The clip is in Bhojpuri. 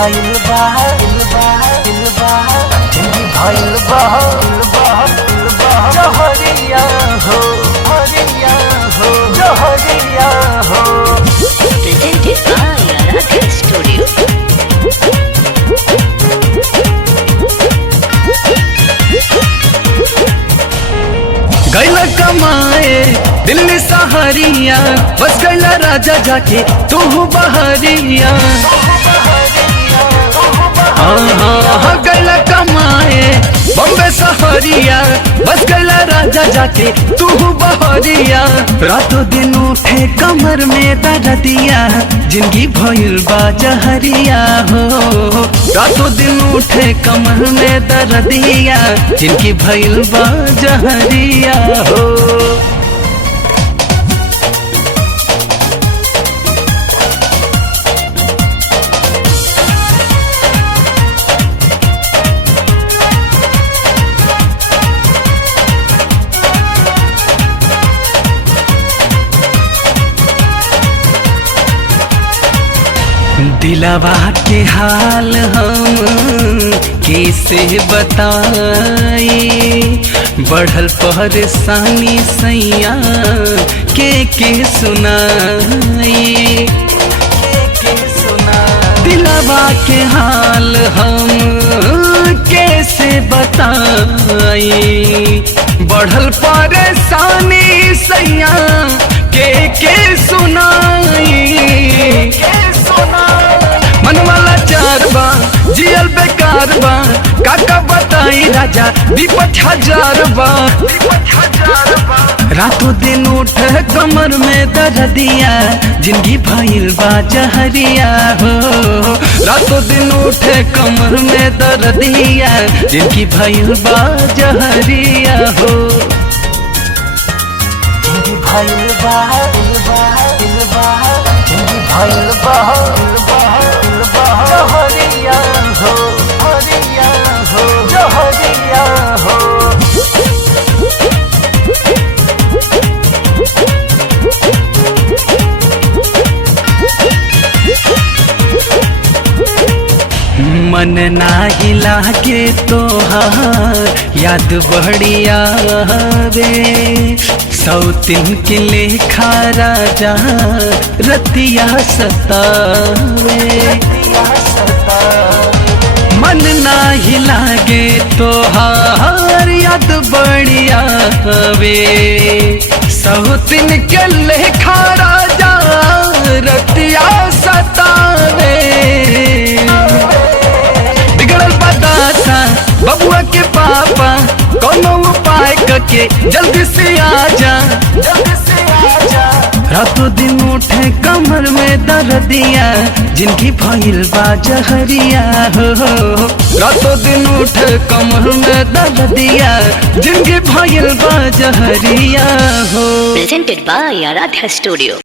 भइल बा जिंदगी भइल बा जहरिया हो हरिया हो जहरिया हो। Presented by Aradhya Studio. गैला कमाए दिल्ली सहरिया, बस गैला राजा जाके तू बहरिया। हाँ गैला कमाए बॉम्बे सहरिया, बस गैला राजा जाके तू बहरिया। रातों दिन उठे कमर में दर्दिया, जिंदगी भइल बा जहरिया हो। रातों दिन उठे कमर में दर्दिया, जिंदगी भइल बा जहरिया हो। दिलवा के हाल हम कैसे बताई, बढ़ल परेशानी सैया के सुनाई। दिलवा के हाल हम कैसे बताई, बढ़ल परेशानी सैया के सुनाई। मन वाला चार बा जियल बेकार बा, काका बताई राजा विपत हजार बा। रातों दिन उठ कमर में दर्दिया, जिंदगी भइल बा जहरिया हो। रातों दिन उठ कमर में दर्दिया, जिंदगी भइल बा जहरिया हो। जिंदगी भइल बा जिंदगी भइल बा जहरिया हो हरिया हो जहरिया हो। मन नाही लागे तोहार याद बढ़िया वे, सौतिन के लेखा राजा रतिया सतावे। मन नाही लागे तोहार याद बढ़िया वे, सौतिन के लेखा राजा रतिया सतावे। बिगड़ल बतासा बबुआ के पापा, कोनो उपाय करके जल्दी से आजा, जल्दी से आजा। रातों दिन उठे कमर में दर्दिया, जिंदगी भइल बा जहरिया हो। रातों दिन उठे कमर में दर्दिया, जिंदगी भइल बा जहरिया हो। Presented by Aradhya Studio.